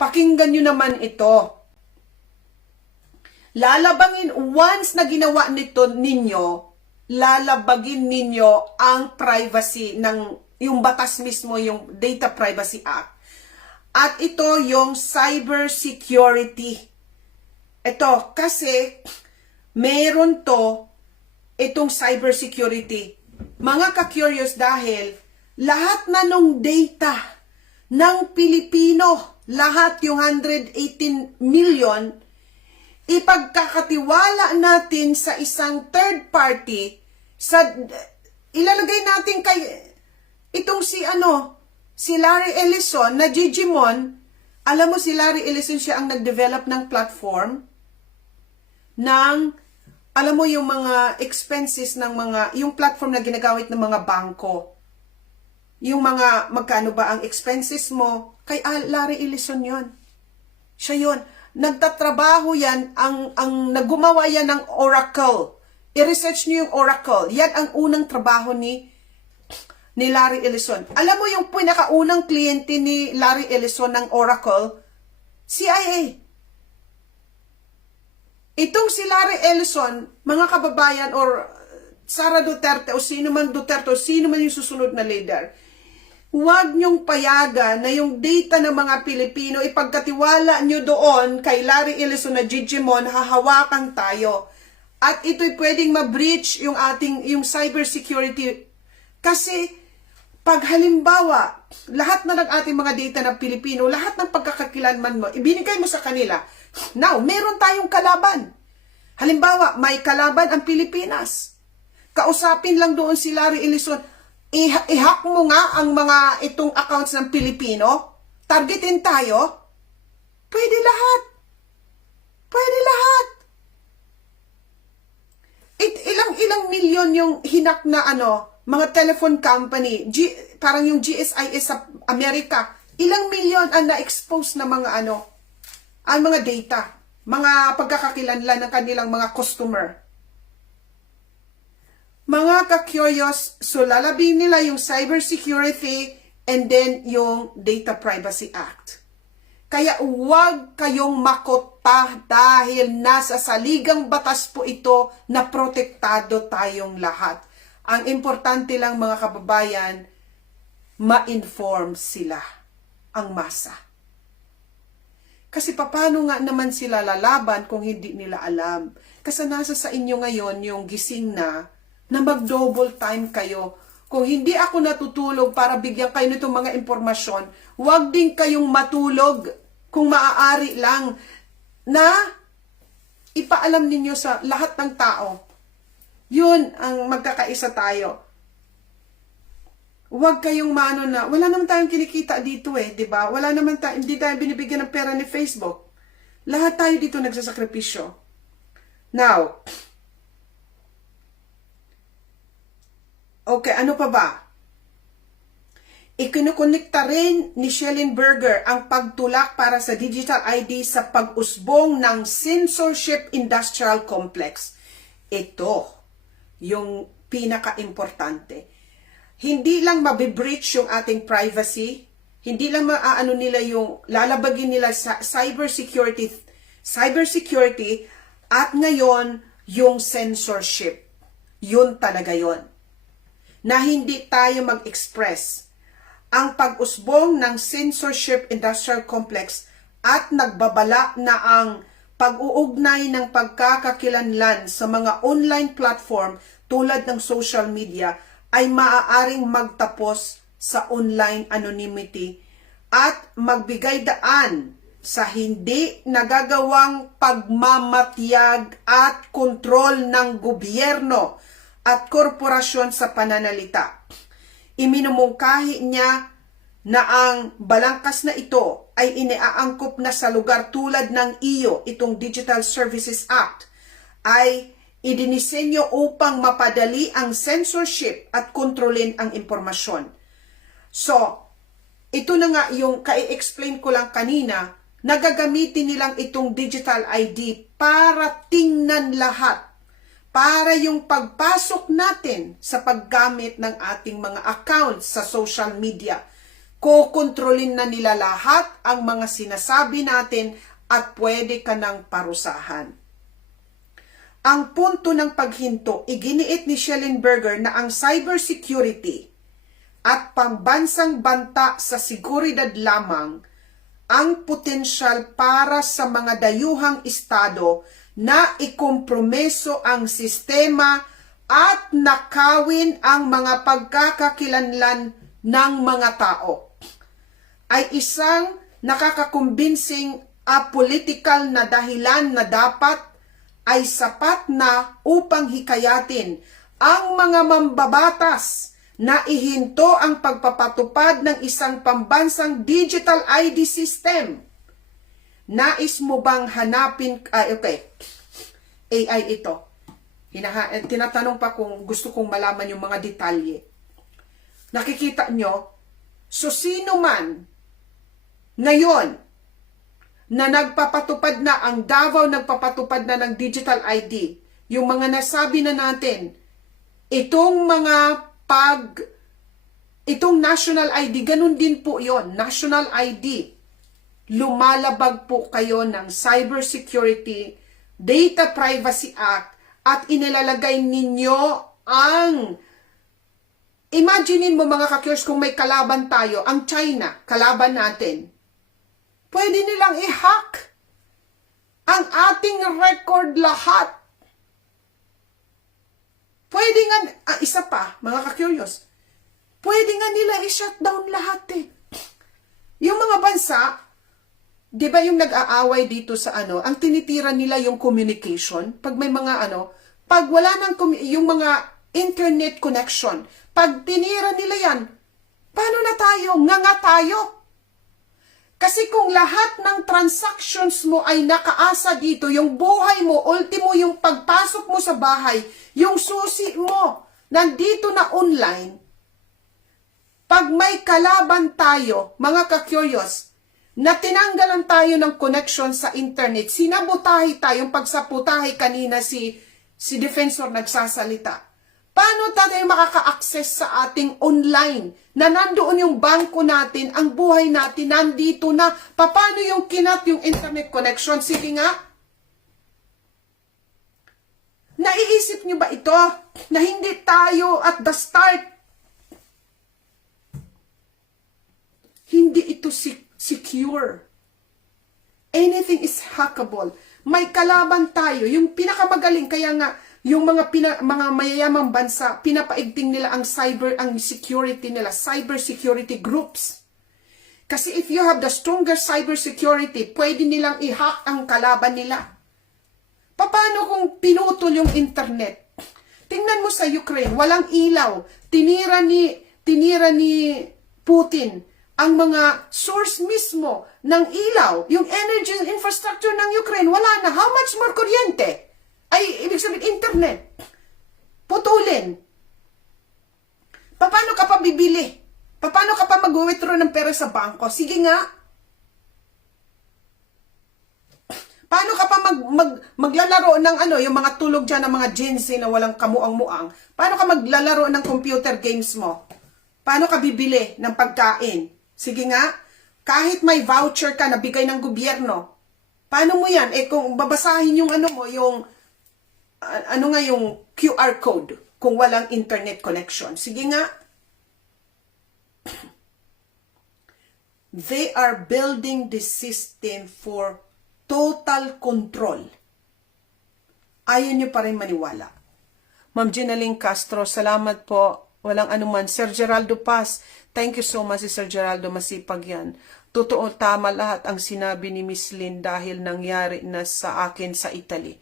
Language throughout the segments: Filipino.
Pakinggan nyo naman ito. Lalabangin, once na ginawa nito ninyo, lalabagin ninyo ang privacy ng yung batas mismo, yung Data Privacy Act. At ito yung cyber security. Ito, kasi meron itong cyber security. Mga ka-curious, dahil lahat na nung data ng Pilipino, lahat yung 118 million, ipagkakatiwala natin sa isang third party, ilalagay natin kay itong si Larry Ellison na Digimon. Alam mo, si Larry Ellison, siya ang nag-develop ng platform ng, alam mo, yung mga expenses ng yung platform na ginagamit ng mga bangko. Yung mga, magkano ba ang expenses mo? Kay Larry Ellison yon. Siya yon. Nagtatrabaho yan, ang naggumawa yan ng Oracle. I-research niyo yung Oracle. Yan ang unang trabaho ni Larry Ellison. Alam mo yung pinakaunang kliyente ni Larry Ellison ng Oracle? CIA. Itong si Larry Ellison, mga kababayan, or Sara Duterte, o sino man Duterte, o sino man yung susunod na leader, huwag niyong payagan na yung data ng mga Pilipino, ipagkatiwala niyo doon kay Larry Ellison na Digimon, hahawakan tayo. At ito'y pwedeng ma-breach yung cyber security. Kasi, pag halimbawa, lahat na ng ating mga data ng Pilipino, lahat ng pagkakakilanman mo, ibinigay mo sa kanila. Now, meron tayong kalaban. Halimbawa, may kalaban ang Pilipinas. Kausapin lang doon si Larry Ellison, i-hack mo nga ang mga itong accounts ng Pilipino, targetin tayo, pwede lahat. Pwede lahat. Ilang milyon yung hinak na mga telephone company, parang yung GSIS sa Amerika, ilang milyon ang na-expose na mga ang mga data, mga pagkakakilanlan ng kanilang mga customer. Mga ka-curious, so lalabing nila yung cybersecurity and then yung Data Privacy Act. Kaya huwag kayong makota dahil nasa saligang batas po ito na protektado tayong lahat. Ang importante lang, mga kababayan, ma-inform sila, ang masa. Kasi paano nga naman sila lalaban kung hindi nila alam? Kasi nasa sa inyo ngayon yung gising na mag-double time kayo. Kung hindi ako natutulog para bigyan kayo nitong mga impormasyon, huwag din kayong matulog kung maaari lang na ipaalam ninyo sa lahat ng tao. Yun ang magkakaisa tayo. Huwag kayong wala naman tayong kinikita dito di ba? Wala naman hindi tayo binibigyan ng pera ni Facebook. Lahat tayo dito nagsasakripisyo. Now, okay, ano pa ba? Ikinukonekta rin ni Schellenberger ang pagtulak para sa digital ID sa pag-usbong ng censorship industrial complex. Ito, yung pinaka-importante. Hindi lang mabibreach yung ating privacy, hindi lang lalabagin nila sa cybersecurity, at ngayon, yung censorship. Yun talaga yun. Na hindi tayo mag-express ang pag-usbong ng censorship industrial complex at nagbabala na ang pag-uugnay ng pagkakakilanlan sa mga online platform tulad ng social media ay maaaring magtapos sa online anonymity at magbigay daan sa hindi nagagawang pagmamatiyag at kontrol ng gobyerno at korporasyon sa pananalita. Iminumungkahi niya na ang balangkas na ito ay iniaangkop na sa lugar tulad ng itong Digital Services Act, ay idinisenyo upang mapadali ang censorship at kontrolin ang impormasyon. So, ito na nga yung kai-explain ko lang kanina, nagagamitin nilang itong digital ID para tingnan lahat, para yung pagpasok natin sa paggamit ng ating mga accounts sa social media, Kokontrolin na nila lahat ang mga sinasabi natin at pwede ka nang parusahan. Ang punto ng paghinto, iginiit ni Schellenberger na ang cybersecurity at pambansang banta sa seguridad lamang ang potensyal para sa mga dayuhang estado na ikompromiso ang sistema at nakawin ang mga pagkakakilanlan ng mga tao. Ay isang nakakakumbinsing apolitical na dahilan na dapat ay sapat na upang hikayatin ang mga mambabatas na ihinto ang pagpapatupad ng isang pambansang digital ID system. Nais mo bang hanapin, okay, AI ito. Tinatanong pa kung gusto kong malaman yung mga detalye. Nakikita nyo, so sino man ngayon na nagpapatupad na, ang Davao nagpapatupad na ng digital ID, yung mga nasabi na natin, itong national ID, ganun din po yon, national ID. Lumalabag po kayo ng Cybersecurity Data Privacy Act at inilalagay ninyo ang, imaginein mo mga ka-curious, kung may kalaban tayo, ang China, kalaban natin, pwede nilang i-hack ang ating record lahat. Pwede nga, isa pa, mga ka-curious, pwede nga nila i-shutdown lahat eh. Yung mga bansa, di ba yung nag-aaway dito sa ang tinitira nila yung communication, pag may mga pag wala ng yung mga internet connection, pag tinira nila yan, paano na tayo? Nga tayo. Kasi kung lahat ng transactions mo ay nakaasa dito, yung buhay mo, ultimo yung pagpasok mo sa bahay, yung susi mo, nandito na online, pag may kalaban tayo, mga ka-curious, na tinanggalan tayo ng connection sa internet, sinabutahe tayo, yung pagsaputahe kanina si Defensor nagsasalita. Paano tayo makaka-access sa ating online na nandoon yung bangko natin, ang buhay natin, nandito na? Paano yung kinat yung internet connection? Sige nga. Naiisip nyo ba ito? Na hindi tayo at the start, hindi ito secure. Anything is hackable. May kalaban tayo. Yung pinakamagaling, kaya nga, yung mga mayayamang bansa, pinapaigting nila ang security nila, cyber security groups. Kasi if you have the stronger cyber security, pwede nilang i-hack ang kalaban nila. Paano kung pinutol yung internet? Tingnan mo sa Ukraine, walang ilaw. Tinira ni Putin ang mga source mismo ng ilaw, yung energy infrastructure ng Ukraine, wala na. How much more kuryente? Ay, ibig sabihin, internet. Putulin. Paano ka pa bibili? Paano ka pa mag-withdraw ng pera sa bangko? Sige nga. Paano ka pa maglalaro ng yung mga tulog dyan ng mga Gen Z na walang kamuang-muang? Paano ka maglalaro ng computer games mo? Paano ka bibili ng pagkain? Sige nga. Kahit may voucher ka na bigay ng gobyerno, paano mo yan? Kung babasahin yung yung QR code kung walang internet connection. Sige nga. They are building this system for total control. Ayaw nyo pa rin maniwala. Ma'am Ginaling Castro, salamat po. Walang anuman. Sir Geraldo Paz, thank you so much, Sir Geraldo. Masipag yan. Totoo, tama lahat ang sinabi ni Miss Lynn dahil nangyari na sa akin sa Italy.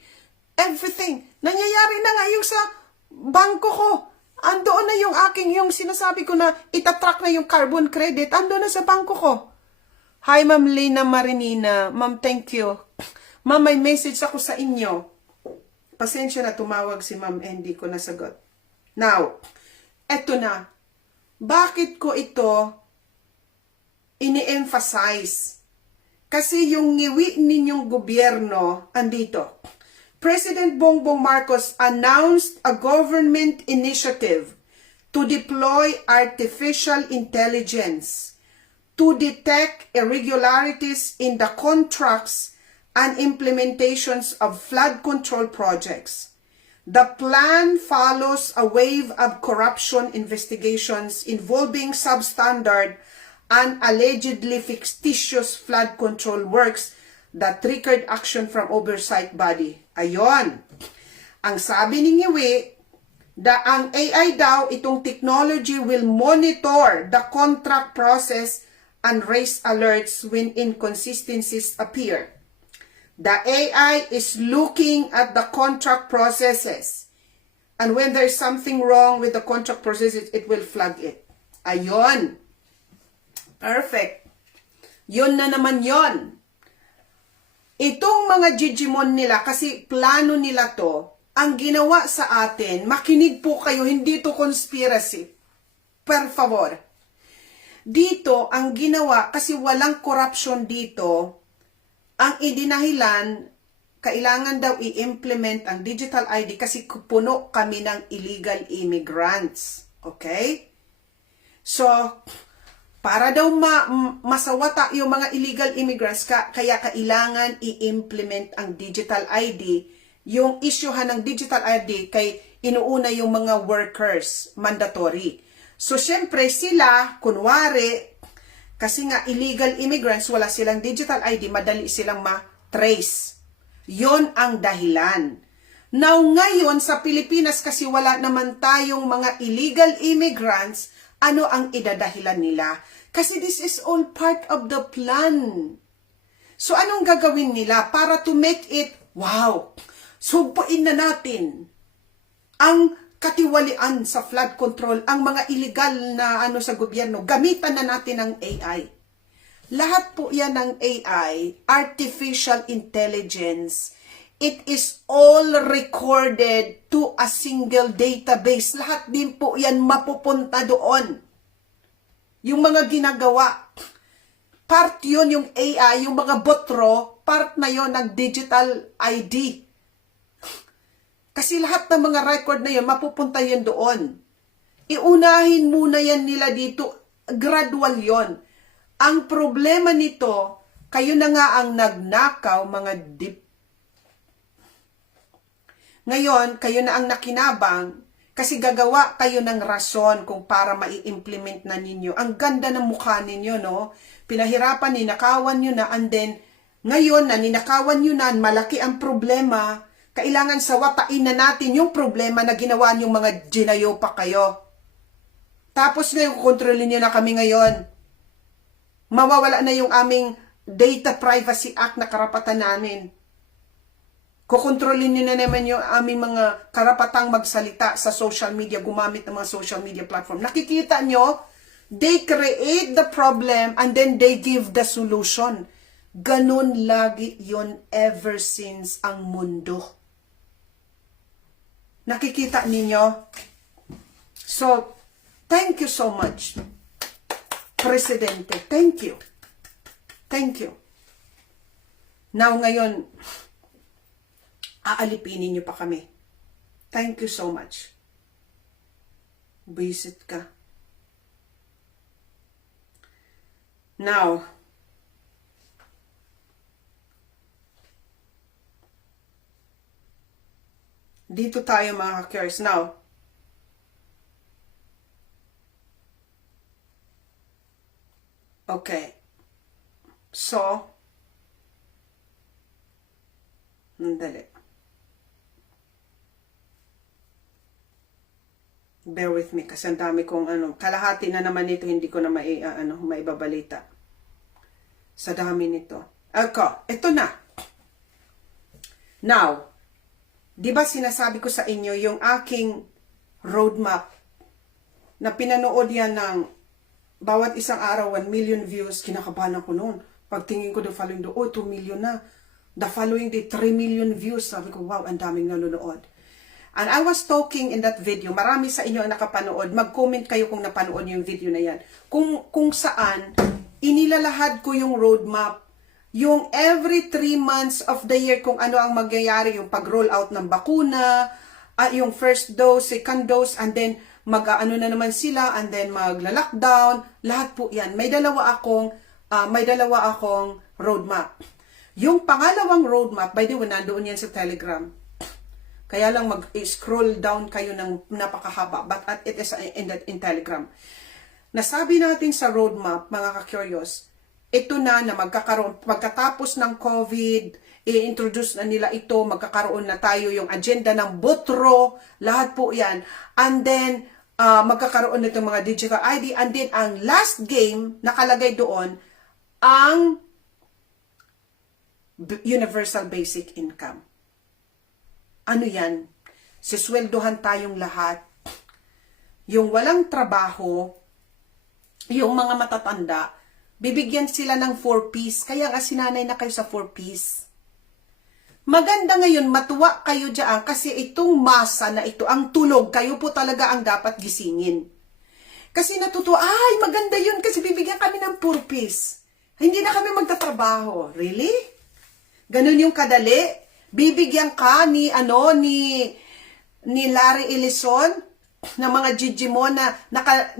Everything. Nangyayari na nga yung sa bangko ko. Andoon na yung sinasabi ko na itatrack na yung carbon credit. Andoon na sa bangko ko. Hi, Ma'am Lena Marinina. Ma'am, thank you. Ma'am, may message ako sa inyo. Pasensya na tumawag si Ma'am, hindi ko nasagot. Now, eto na. Bakit ko ito ini-emphasize? Kasi yung ngiwi ninyong gobyerno, andito. President Bongbong Marcos announced a government initiative to deploy artificial intelligence to detect irregularities in the contracts and implementations of flood control projects. The plan follows a wave of corruption investigations involving substandard and allegedly fictitious flood control works that triggered action from oversight body. Ayon. Ang sabi ni Ngiwi, ang AI daw, itong technology will monitor the contract process and raise alerts when inconsistencies appear. The AI is looking at the contract processes. And when there's something wrong with the contract processes, it will flag it. Ayon. Perfect. Yun na naman yon. Itong mga Digimon nila, kasi plano nila to, ang ginawa sa atin, makinig po kayo, hindi to conspiracy. Per favor. Dito, ang ginawa, kasi walang corruption dito, ang idinahilan, kailangan daw i-implement ang digital ID kasi puno kami ng illegal immigrants. Okay? So, para daw masawata yung mga illegal immigrants, kaya kailangan i-implement ang digital ID. Yung issuehan ng digital ID kay inuuna yung mga workers, mandatory. So, syempre sila, kunwari, kasi nga illegal immigrants, wala silang digital ID, madali silang ma-trace. Yon ang dahilan. Now, ngayon sa Pilipinas, kasi wala naman tayong mga illegal immigrants, ano ang idadahilan nila? Kasi this is all part of the plan. So, anong gagawin nila para to make it, wow, sugpuin na natin ang katiwalian sa flood control, ang mga illegal na sa gobyerno, gamitan na natin ang AI. Lahat po yan ng AI, artificial intelligence, it is all recorded to a single database. Lahat din po yan mapupunta doon. Yung mga ginagawa, part yun yung AI, yung mga botro, part na yun ng digital ID. Kasi lahat ng mga record na yun, mapupunta yan doon. Iunahin muna yan nila dito, gradual yon. Ang problema nito, kayo na nga ang nagnakaw, mga Ngayon, kayo na ang nakinabang, kasi gagawa kayo ng rason kung para mai-implement na ninyo. Ang ganda ng mukha ninyo, no? Pinahirapan, ninakawan nyo na, and then, ngayon na ninakawan nyo na, malaki ang problema, kailangan sawatain na natin yung problema na ginawa nyo mga ginayo pa kayo. Tapos ngayon, kontrolin nyo na kami ngayon. Mawawala na yung aming Data Privacy Act na karapatan namin. Kukontrolin nyo na naman yung aming mga karapatang magsalita sa social media, gumamit ng mga social media platform. Nakikita nyo, they create the problem and then they give the solution. Ganun lagi yon ever since ang mundo. Nakikita ninyo? So, thank you so much, Presidente. Thank you. Thank you. Now, ngayon, aalipinin niyo pa kami. Thank you so much. Visit ka. Now, dito tayo mga hackers. Now, okay. So, nandali. Bear with me kasi ang dami kong kalahati na naman nito hindi ko na maibabalita. Sa dami nito. Ito na. Now, di ba sinasabi ko sa inyo yung aking roadmap na pinanood yan ng bawat isang araw 1 million views, kinakabahan ako noon. Pagtingin ko the following day, 2 million na. The following day, 3 million views. Sabi ko, wow, ang daming nanonood. And I was talking in that video, marami sa inyo ang nakapanood, mag-comment kayo kung napanood yung video na yan. Kung saan, inilalahad ko yung roadmap, yung every 3 months of the year kung ano ang magyayari, yung pag-roll out ng bakuna, yung first dose, second dose, and then mag-ano na naman sila and then magla-lockdown, lahat po yan. May dalawa akong roadmap. Yung pangalawang roadmap, by the way, nandoon yan sa Telegram. Kaya lang mag-scroll down kayo ng napakahaba, but it is in Telegram. Nasabi natin sa roadmap, mga ka-curious, ito na magkakaroon, pagkatapos ng COVID, i-introduce na nila ito, magkakaroon na tayo yung agenda ng botro, lahat po yan. And then, magkakaroon nito mga digital ID. And then, ang last game, nakalagay doon, ang universal basic income. Ano yan? Sisweldohan tayong lahat. Yung walang trabaho, yung mga matatanda, bibigyan sila ng 4Ps. Kaya nga sinanay na kayo sa 4Ps. Maganda ngayon, matuwa kayo dyan kasi itong masa na ito, ang tulog, kayo po talaga ang dapat gisingin. Kasi natutuwa, ay maganda yun kasi bibigyan kami ng 4Ps. Hindi na kami magtatrabaho. Really? Ganun yung kadali? Bibigyan ka ni Larry Ellison na mga Gigi mo na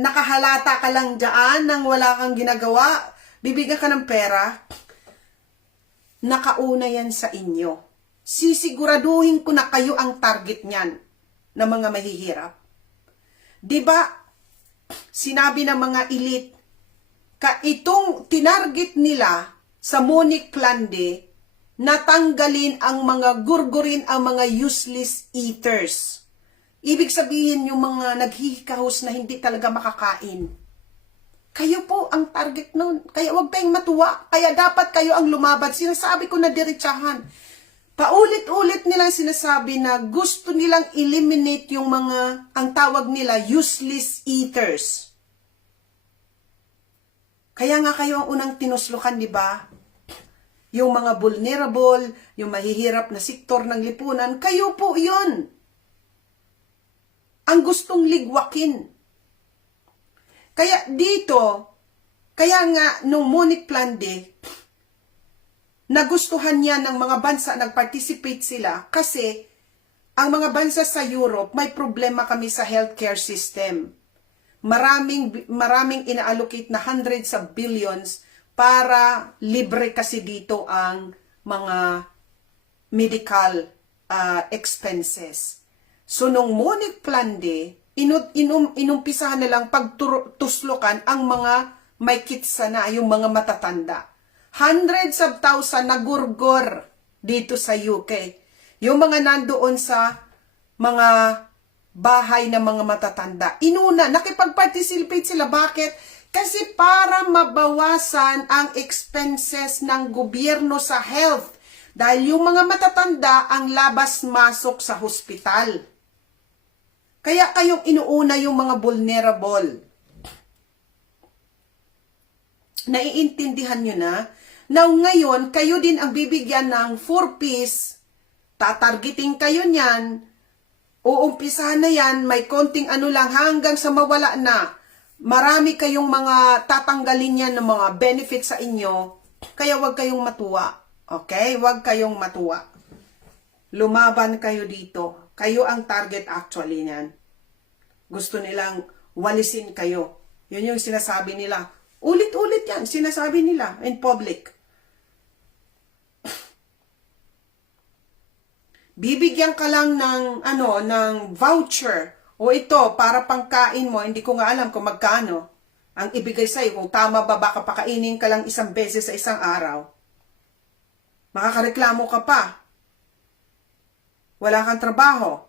nakahalata ka lang dyan nang wala kang ginagawa. Bibigyan ka ng pera. Nakauna yan sa inyo. Sisiguraduhin ko na kayo ang target niyan na mga mahihirap. Diba, sinabi ng mga elite, itong tinarget nila sa Monique Plande, natanggalin ang mga gurgurin, ang mga useless eaters. Ibig sabihin yung mga naghihikahos na hindi talaga makakain. Kayo po ang target nun. Kaya huwag tayong matuwa. Kaya dapat kayo ang lumaban. Sinasabi ko na diretsahan. Paulit-ulit nilang sinasabi na gusto nilang eliminate yung mga, ang tawag nila, useless eaters. Kaya nga kayo ang unang tinuslukan, di ba? Yung mga vulnerable, yung mahihirap na sektor ng lipunan, kayo po yun. Ang gustong ligwakin. Kaya dito, kaya nga nung Monique Plande, nagustuhan niya ng mga bansa, nag-participate sila kasi ang mga bansa sa Europe, may problema kami sa healthcare system. Maraming ina-allocate na hundreds of billions para libre kasi dito ang mga medical expenses. So, nung Monique Plande, inumpisahan na lang pagtuslokan ang mga may kitsa na, yung mga matatanda. Hundreds of thousands na gurgor dito sa UK. Yung mga nandoon sa mga bahay ng mga matatanda. Inuna, nakipag-participate sila. Bakit? Kasi para mabawasan ang expenses ng gobyerno sa health. Dahil yung mga matatanda ang labas-masok sa hospital. Kaya kayong inuuna yung mga vulnerable. Naiintindihan nyo na? Now ngayon, kayo din ang bibigyan ng 4Ps. Tatargeting kayo niyan. Uumpisahan na yan, may konting ano lang hanggang sa mawala na. Marami kayong mga tatanggalin yan ng mga benefits sa inyo, kaya huwag kayong matuwa. Okay? Huwag kayong matuwa. Lumaban kayo dito. Kayo ang target actually niyan. Gusto nilang walisin kayo. Yun yung sinasabi nila. Ulit-ulit yan, sinasabi nila in public. Bibigyan ka lang ng, ng voucher. O ito, para pangkain mo, hindi ko nga alam kung magkano ang ibigay sa'yo. Kung tama ba, baka pakainin ka lang isang beses sa isang araw. Makakareklamo ka pa. Wala kang trabaho.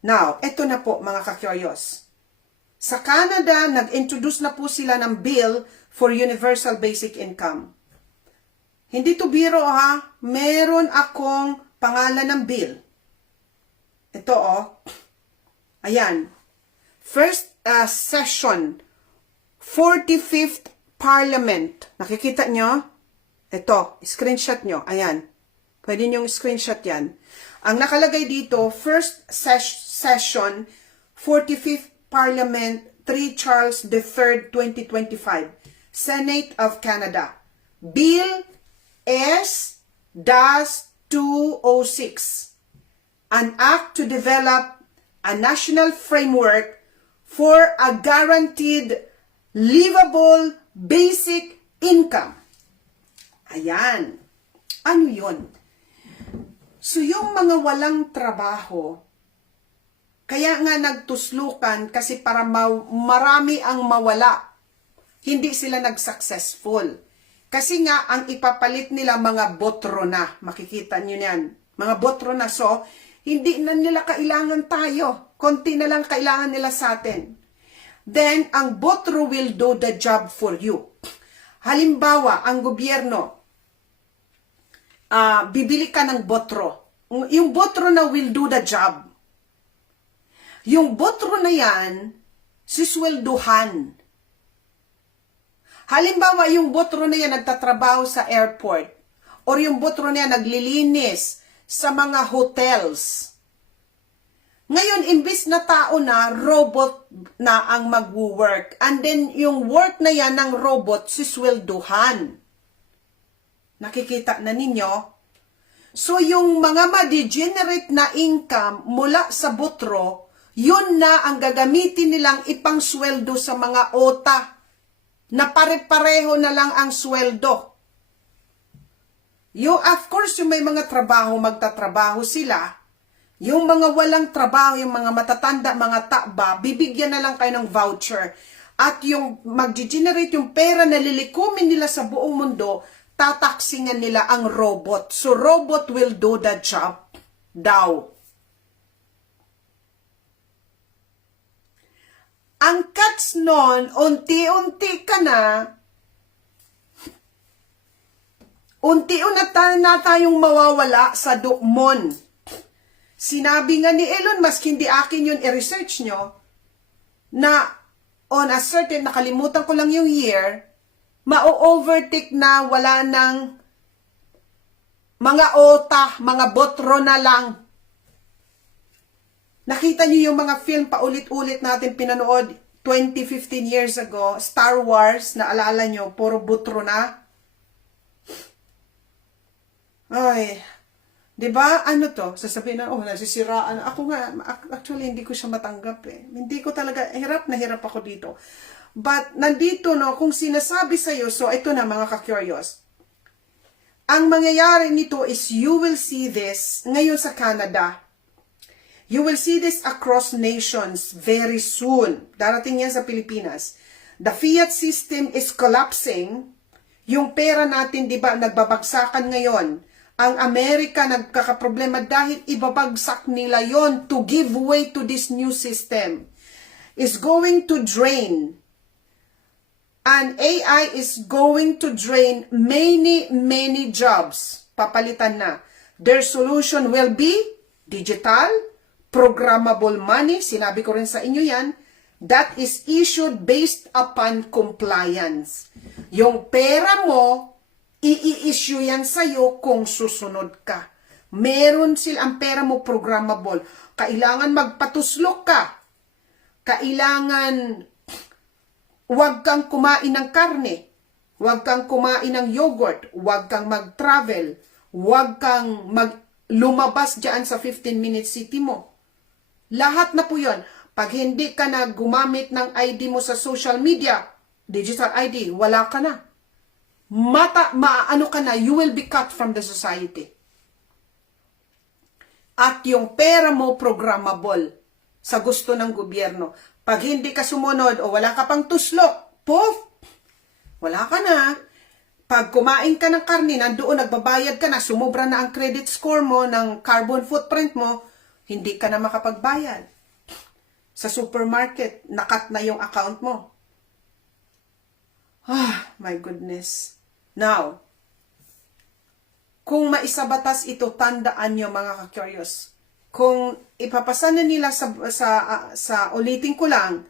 Now, ito na po mga ka-curious. Sa Canada, nag-introduce na po sila ng bill for universal basic income. Hindi to biro ha. Meron akong pangalan ng bill. Ito Ayan. First session, 45th Parliament. Nakikita nyo? Ito, screenshot nyo. Ayan. Pwede nyo screenshot yan. Ang nakalagay dito, first session, 45th Parliament, 3 Charles III, 2025. Senate of Canada. Bill S-206. An act to develop a national framework for a guaranteed livable basic income. Ayan. Ano yun? So yung mga walang trabaho, kaya nga nagtuslukan kasi para marami ang mawala. Hindi sila nag-successful. Kasi nga, ang ipapalit nila mga botro na. Makikita nyo yan. Mga botro na. So, hindi na nila kailangan tayo. Konti na lang kailangan nila sa atin. Then, ang botro will do the job for you. Halimbawa, ang gobyerno, bibili ka ng botro. Yung botro na will do the job. Yung botro na yan, siswelduhan. Halimbawa, yung botro na yan nagtatrabaho sa airport or yung botro na yan naglilinis sa mga hotels. Ngayon, imbis na tao na, robot na ang mag-work. And then, yung work na yan ng robot, siswelduhan. Nakikita na ninyo? So, yung mga ma-degenerate na income mula sa botro, yun na ang gagamitin nilang ipangsweldo sa mga OTA na pare-pareho na lang ang sweldo. Of course, yung may mga trabaho, magtatrabaho sila. Yung mga walang trabaho, yung mga matatanda, mga takba, bibigyan na lang kayo ng voucher. At yung mag-generate yung pera na lilikumin nila sa buong mundo, tataksingan nila ang robot. So, robot will do the job daw. Ang cuts nun, unti-unti ka na, unti-unti na tayong mawawala sa dukmon. Sinabi nga ni Elon Musk, hindi akin yun i-research nyo, na on a certain, nakalimutan ko lang yung year, ma-overtake na wala ng mga OTA, mga botro na lang. Nakita niyo yung mga film paulit-ulit natin pinanood 20-15 years ago, Star Wars, naalala nyo, puro butro na. Ay, diba? Ano to? Sasabihin na, oh, nasisiraan. Ako nga, actually, hindi ko siya matanggap eh. Hindi ko talaga, hirap na hirap ako dito. But, nandito, no, kung sinasabi sa'yo, so ito na mga ka-curious. Ang mangyayari nito is you will see this ngayon sa Canada. You will see this across nations very soon. Darating yan sa Pilipinas. The fiat system is collapsing. Yung pera natin, di ba, nagbabagsakan ngayon. Ang Amerika nagkakaproblema dahil ibabagsak nila yon to give way to this new system. Is going to drain. And AI is going to drain many jobs. Papalitan na. Their solution will be digital, programmable money, sinabi ko rin sa inyo yan, that is issued based upon compliance. Yung pera mo, i-issue yan sa'yo kung susunod ka. Meron ang pera mo programmable. Kailangan magpatuslok ka. Kailangan huwag kang kumain ng karne. Huwag kang kumain ng yogurt. Huwag kang mag-travel. Huwag kang lumabas dyan sa 15-minute city mo. Lahat na po yun. Pag hindi ka na gumamit ng ID mo sa social media, digital ID, wala ka na. Maano ka na, you will be cut from the society. At yung pera mo programmable sa gusto ng gobyerno. Pag hindi ka sumunod o wala ka pang tuslok, poof, wala ka na. Pag kumain ka ng karne, nandoon nagbabayad ka na, sumubra na ang credit score mo, ng carbon footprint mo, hindi ka na makapagbayad. Sa supermarket, nakat na yung account mo. Ah, my goodness. Now, kung maisabatas ito, tandaan nyo mga ka-curious. Kung ipapasa na nila sa ulitin ko lang,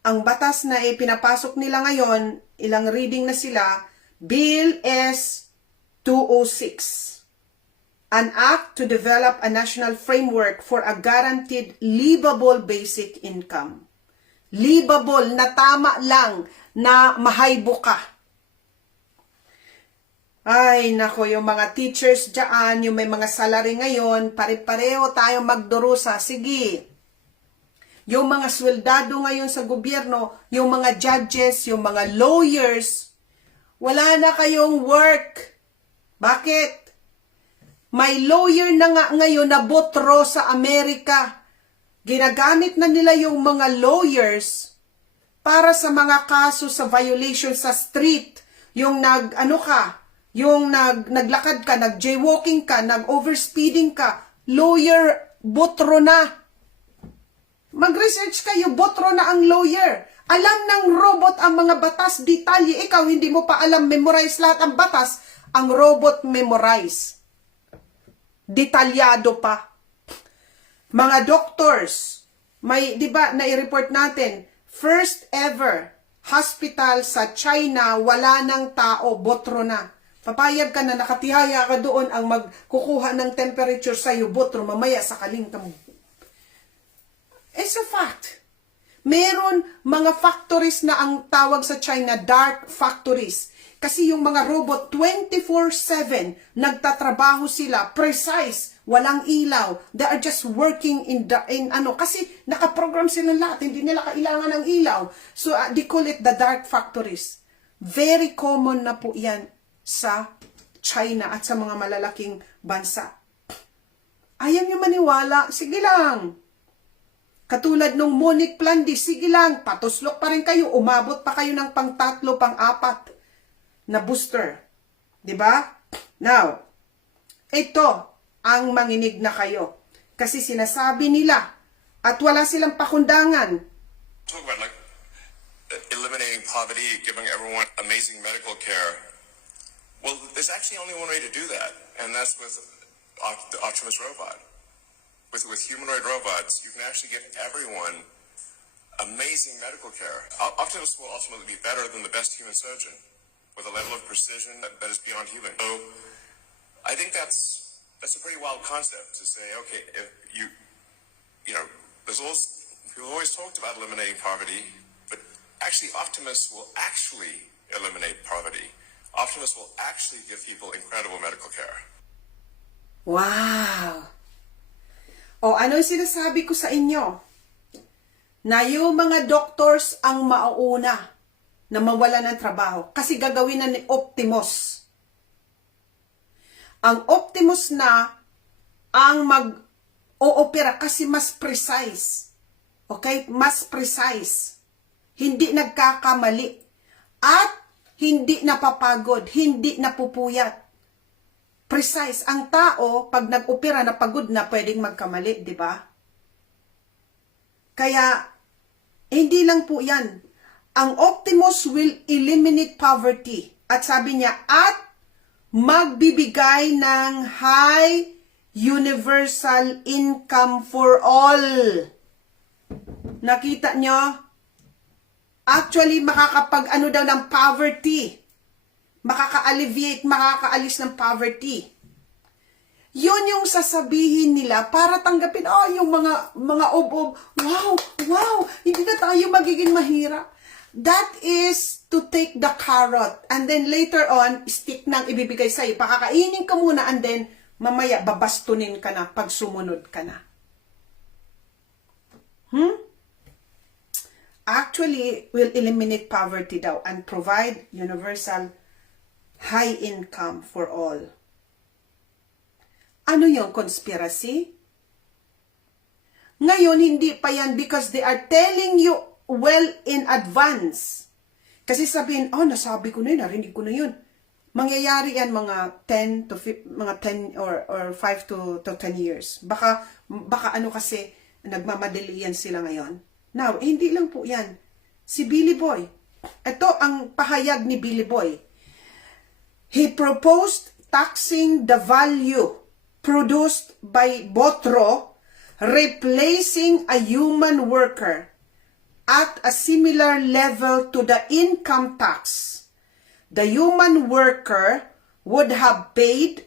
ang batas na pinapasok nila ngayon, ilang reading na sila, Bill S. 206. An act to develop a national framework for a guaranteed livable basic income. Livable na tama lang na mahaybo ka. Ay, nako, yung mga teachers dyan, yung may mga salary ngayon, pare-pareho tayo magdurusa. Sige, Yung mga sweldado ngayon sa gobyerno, yung mga judges, yung mga lawyers, wala na kayong work. Bakit? May lawyer na nga ngayon na botro sa Amerika. Ginagamit na nila yung mga lawyers para sa mga kaso sa violation sa street. Yung naglakad ka, nag-jaywalking ka, nag-overspeeding ka, lawyer, botro na. Mag-research kayo, botro na ang lawyer. Alam ng robot ang mga batas, detalye. Ikaw, hindi mo pa alam, memorize lahat ang batas. Ang robot memorize. Detalyado pa. Mga doctors, di ba, nai-report natin, first ever hospital sa China, wala ng tao, botro na. Papayag ka na, nakatihaya ka doon ang magkukuha ng temperature sa'yo, botro, mamaya sa kalingkam mo. It's a fact. Meron mga factories na ang tawag sa China, dark factories. Kasi yung mga robot, 24/7, nagtatrabaho sila, precise, walang ilaw. They are just working kasi nakaprogram sila lahat, hindi nila kailangan ng ilaw. So, they call it the dark factories. Very common na po yan sa China at sa mga malalaking bansa. Ayaw nyo maniwala? Sige lang. Katulad nung Monique Plandi, sige lang, patuslok pa rin kayo, umabot pa kayo ng pang-3, pang-4 na booster. Diba? Now, ito ang manginig na kayo. Kasi sinasabi nila at wala silang pakundangan. Talk about like eliminating poverty, giving everyone amazing medical care. Well, there's actually only one way to do that, and that's with the Optimus robot. With humanoid robots, you can actually give everyone amazing medical care. Optimus will ultimately be better than the best human surgeon, with a level of precision that is beyond human. So, I think that's a pretty wild concept to say. Okay, if you know, people always talked about eliminating poverty, but actually, Optimus will actually eliminate poverty. Optimus will actually give people incredible medical care. Wow! O ano yung sinasabi ko sa inyo? Na yung mga doctors ang mauuna na mawala ng trabaho kasi gagawin na ni Optimus. Ang Optimus na ang mag-oopera kasi mas precise. Okay? Mas precise. Hindi nagkakamali. At hindi napapagod. Hindi napupuyat. Precise. Ang tao, pag nag-opera na pagod na, pwedeng magkamali, di ba? Kaya, hindi lang po yan. Ang Optimus will eliminate poverty. At sabi niya, at magbibigay ng high universal income for all. Nakita nyo? Actually, makakapag-ano daw ng poverty. Makaka-alleviate, makakaalis ng poverty. Yun yung sasabihin nila para tanggapin, yung mga ob-ob, wow, hindi na tayo magiging mahirap. That is to take the carrot and then later on, stick nang ibibigay sa'yo. Pakakainin ka muna and then mamaya babastunin ka na pag sumunod ka na. Actually, will eliminate poverty daw and provide universal high income for all. Ano yung conspiracy? Ngayon, hindi pa yan because they are telling you well in advance. Kasi sabihin, nasabi ko na yun, narinig ko na yun. Mangyayari yan mga 10 or 5 to 10 years. Baka ano kasi, nagmamadali yan sila ngayon. Now, hindi lang po yan. Si Billy Boy. Ito ang pahayag ni Billy Boy. He proposed taxing the value produced by Botro, replacing a human worker at a similar level to the income tax the human worker would have paid,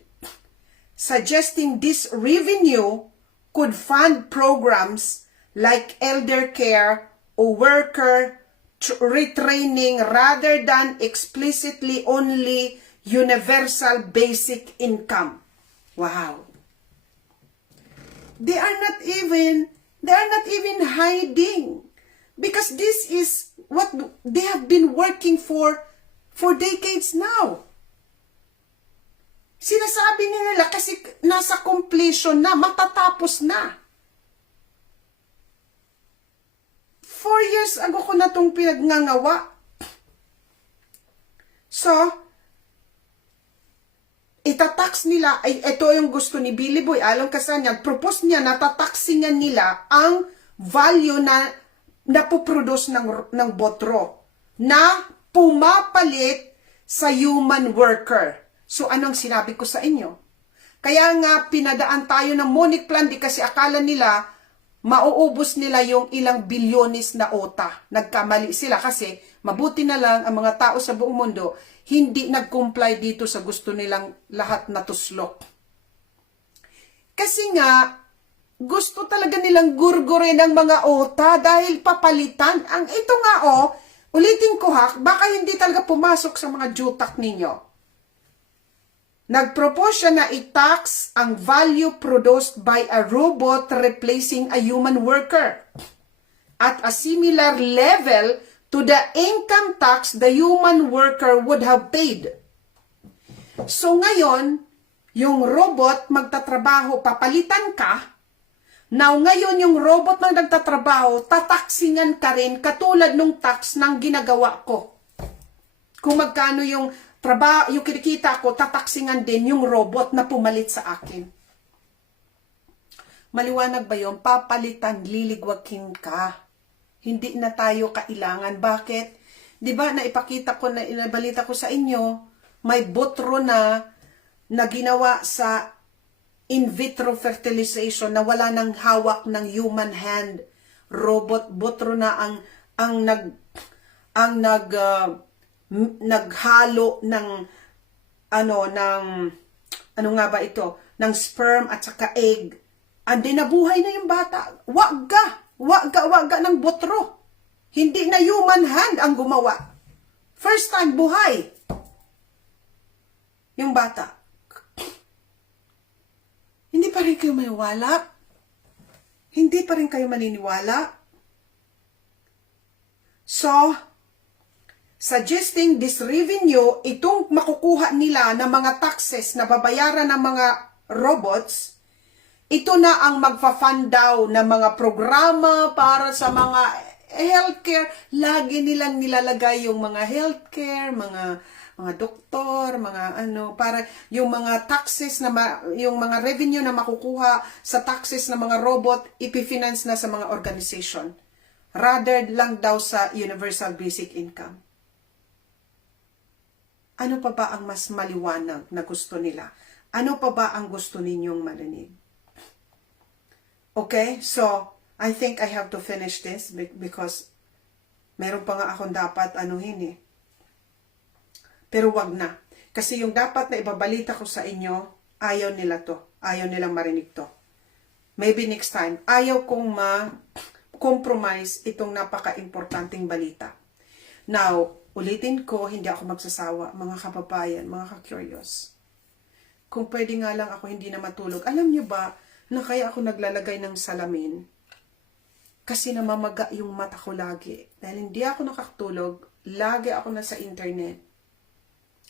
suggesting this revenue could fund programs like elder care or worker retraining rather than explicitly only universal basic income. Wow. They are not even They are not even hiding. Because this is what they have been working for decades now. Sinasabi nila kasi nasa completion na, matatapos na. 4 years ago ko na itong pinagngangawa. So, itatax nila, ay ito yung gusto ni Billy Boy, alam ka sa niya, propose niya na tataxingan nila ang value na napoproduce ng botro na pumapalit sa human worker. So, anong sinabi ko sa inyo? Kaya nga, pinadaan tayo ng Monic Plan di kasi akala nila, mauubos nila yung ilang bilyones na ota. Nagkamali sila kasi mabuti na lang ang mga tao sa buong mundo hindi nag-comply dito sa gusto nilang lahat na tuslok. Kasi nga, gusto talaga nilang gurgurin ang mga ota dahil papalitan. Ang ito nga ulitin ko ha, baka hindi talaga pumasok sa mga jutak ninyo. Nag-propose siya na i-tax ang value produced by a robot replacing a human worker at a similar level to the income tax the human worker would have paid. So ngayon, yung robot magtatrabaho, papalitan ka. Now ngayon yung robot na nagtatrabaho, tataksingan ka rin katulad nung tax ng ginagawa ko. Kung magkano yung trabaho, yung kinikita ko, tataksingan din yung robot na pumalit sa akin. Maliwanag ba yun? Papalitan, liligwakin ka. Hindi na tayo kailangan. Bakit? Di ba, naipakita ko, na inabalita ko sa inyo, may botro na ginawa sa in vitro fertilization na wala nang hawak ng human hand. Robot, botro na naghalo ng ano nga ba ito, ng sperm at saka egg. Andi nabuhay na yung bata. Waga ng botro. Hindi na human hand ang gumawa. First time buhay yung bata. Hindi pa rin kayo maniwala? Hindi pa rin kayo maniniwala? So, suggesting this revenue, itong makukuha nila ng mga taxes na babayaran ng mga robots, ito na ang magfa-fund daw ng mga programa para sa mga healthcare. Lagi nilang nilalagay yung mga healthcare, mga doktor, para yung mga taxes yung mga revenue na makukuha sa taxes ng mga robot, ipi-finance na sa mga organization. Rather lang daw sa universal basic income. Ano pa ba ang mas maliwanag na gusto nila? Ano pa ba ang gusto ninyong marinig? Okay, so I think I have to finish this because meron pa nga akong dapat anuhin. Pero wag na. Kasi yung dapat na ibabalita ko sa inyo, ayaw nila to. Ayaw nilang marinig to. Maybe next time. Ayaw kong ma-compromise itong napaka-importanting balita. Now, ulitin ko, hindi ako magsasawa, mga kababayan, mga ka-curious. Kung pwede nga lang ako hindi na matulog. Alam niyo ba na kaya ako naglalagay ng salamin? Kasi namamaga yung mata ko lagi. Dahil hindi ako nakakatulog, lagi ako nasa internet.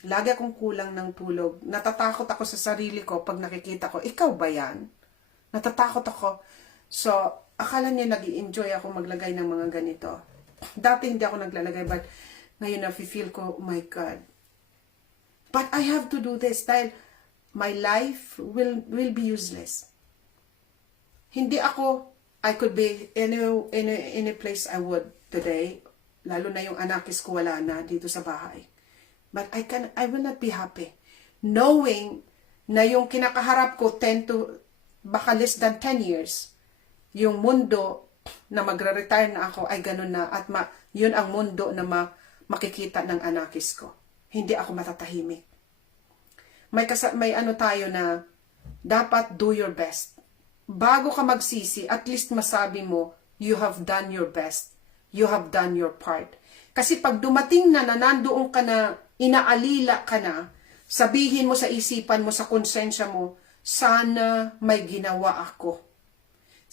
Lagi akong kulang ng tulog. Natatakot ako sa sarili ko pag nakikita ko, ikaw ba yan? Natatakot ako. So, akala niya nag-i-enjoy ako maglagay ng mga ganito. Dati hindi ako naglalagay, but ngayon na-feel ko, oh my God. But I have to do this dahil my life will be useless. Hindi ako, I could be any place I would today, lalo na yung anakis ko wala na dito sa bahay. But I will not be happy knowing na yung kinakaharap ko baka less than 10 years, yung mundo na magre-retire na ako ay ganun na at yun ang mundo na makikita ng anakis ko. Hindi ako matatahimik. May ano tayo na dapat do your best. Bago ka magsisi, at least masabi mo, you have done your best. You have done your part. Kasi pag dumating na nandoon ka na, inaalila ka na, sabihin mo sa isipan mo, sa konsensya mo, sana may ginawa ako.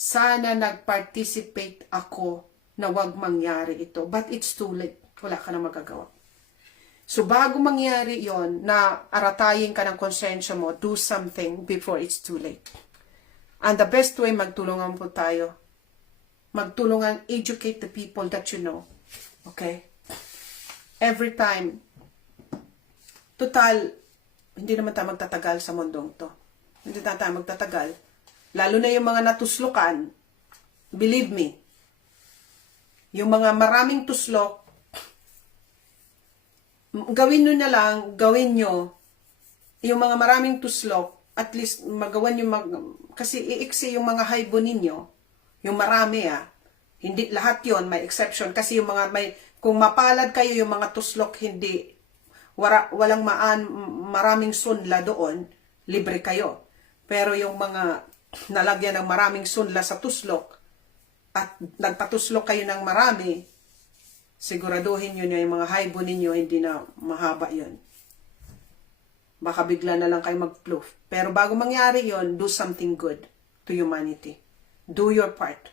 sana nag-participate ako na wag mangyari ito. But it's too late. Wala ka na magagawa. So, bago mangyari yon na aratayin ka ng konsensya mo, do something before it's too late. And the best way, magtulungan po tayo. Magtulungan, educate the people that you know. Okay? Every time. Total, hindi naman tayo magtatagal sa mundong to. Hindi na tayo magtatagal. Lalo na yung mga natuslukan, believe me, yung mga maraming tuslok, gawin nyo na lang, gawin nyo, yung mga maraming tuslok, at least magawan nyo, kasi iiksi yung mga haibo ninyo, yung marami hindi lahat yon may exception, kasi yung mga kung mapalad kayo yung mga tuslok, hindi, walang maraming sunla doon, libre kayo. Pero yung mga nalagyan ng maraming sunla sa tuslok, at nagpatuslok kayo ng marami, siguraduhin nyo yung mga haibo ninyo, hindi na mahaba yon. Baka bigla na lang kayo mag-ploof. Pero bago mangyari yon, do something good to humanity. Do your part.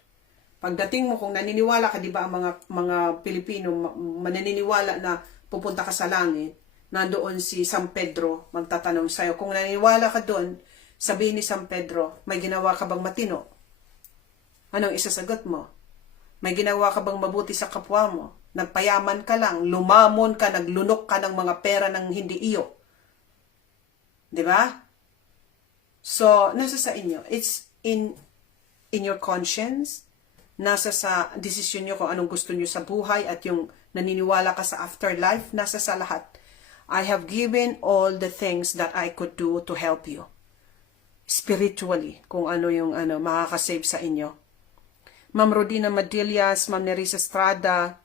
Pagdating mo, kung naniniwala ka, di ba, ang mga Pilipino, mananiniwala na pupunta ka sa langit, nandoon si San Pedro, magtatanong sa'yo. Kung naniniwala ka doon, sabihin ni San Pedro, may ginawa ka bang matino? Anong isasagot mo? May ginawa ka bang mabuti sa kapwa mo? Nagpayaman ka lang, lumamon ka, naglunok ka ng mga pera ng hindi iyo. Di ba? So, nasa sa inyo. It's in your conscience. Nasa sa desisyon nyo kung anong gusto nyo sa buhay at yung naniniwala ka sa afterlife. Nasa sa lahat. I have given all the things that I could do to help you. Spiritually, kung ano yung makakasave sa inyo. Ma'am Rodina Madillas, Ma'am Nerissa Estrada,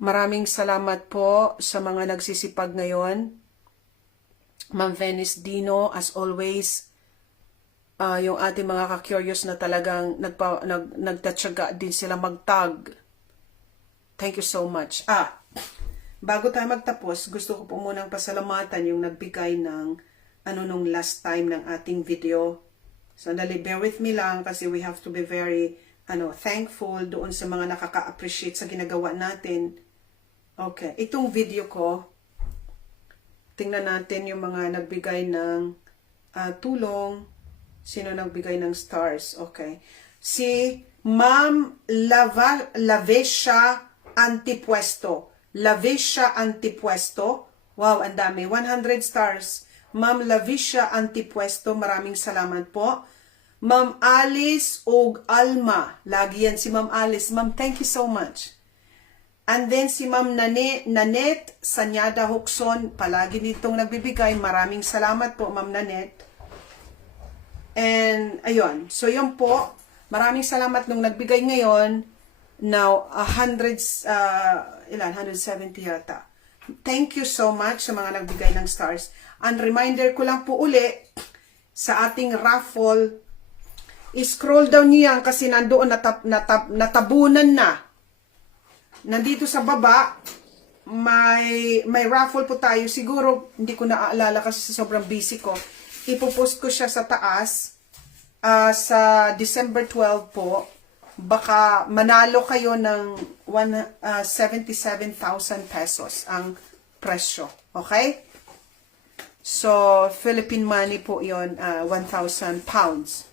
maraming salamat po sa mga nagsisipag ngayon. Ma'am Venice Dino, as always, yung ating mga ka-curious na talagang nagtatsaga din sila magtag. Thank you so much. Bago tayo magtapos, gusto ko po munang pasalamatan yung nagbigay ng nung last time ng ating video. Sandali, bear with me lang kasi we have to be very thankful doon sa mga nakaka-appreciate sa ginagawa natin. Okay, itong video ko, tingnan natin yung mga nagbigay ng tulong. Sino nagbigay ng stars? Okay. Si Ma'am Lavesha Antipuesto. Lavesha Antipuesto. Wow, ang dami. 100 stars. Ma'am Lavesha Antipuesto, maraming salamat po. Ma'am Alice og Alma. Lagi yan si Ma'am Alice. Ma'am, thank you so much. And then si Ma'am Nanette Sanyada Hukson, palagi nitong nagbibigay. Maraming salamat po, Ma'am Nanette. And, ayun. So, yun po. Maraming salamat nung nagbigay ngayon. Now, 170 yata. Thank you so much sa mga nagbigay ng stars. And reminder ko lang po uli, sa ating raffle, i-scroll down niyo yan kasi nandoon natabunan na. Nandito sa baba, may raffle po tayo. Siguro, hindi ko naaalala kasi sobrang busy ko. Ipopost ko siya sa taas sa December 12 po. Baka manalo kayo ng 77,000 pesos ang presyo. Okay? So, Philippine money po yon, 1,000 pounds.